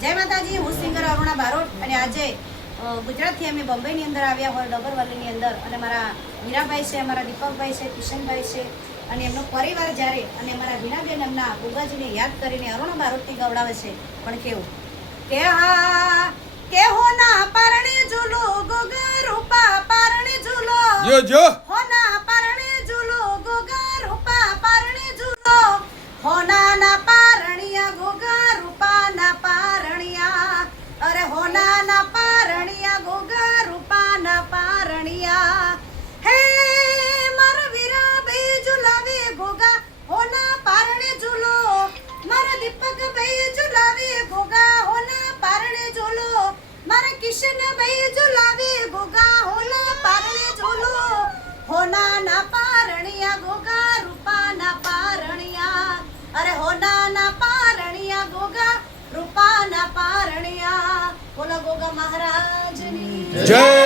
જય માતાજી, હું સિંગર અરુણા બારોટ અને આજે ગુજરાતથી અમે બોમ્બેની અંદર આવ્યા હોય, ડબરવાલીની અંદર. અને મારા મીરાભાઈ છે, મારા દીપકભાઈ છે, કિશનભાઈ છે અને એમનો પરિવાર જ્યારે અને મારા વીણાબેન એમના ગોગાજીને યાદ કરીને અરુણા બારોટની ગવડાવે છે. પણ કેવું કે હા કે હો ના પારણે ઝૂલો ગોગા રૂપા પારણે ઝૂલો જો હો ના પારણે ઝૂલો ગોગા રૂપા પારણે ઝૂલો હો ના પારણિયા ગોગા રૂપા ના પારણિયા અરે હો ના પારણિયા ગોગા રૂપા ના પારણિયા હે મારા વીરા બે ઝુલાવે ગોગા હો ના પારણે ઝૂલો મારા દીપક ભાઈ ઝુલાવે ગોગા હો ના પારણે ઝૂલો મારા કિશન ભાઈ ઝુલાવે ગોગા હો ના પારણે ઝૂલો હો ના પારણિયા ગોગા રૂપા ના પારણિયા અરે હો ના પારણિયા ગોગા રૂપા ના પારણિયા. બોલો ગોગા મહારાજની જય.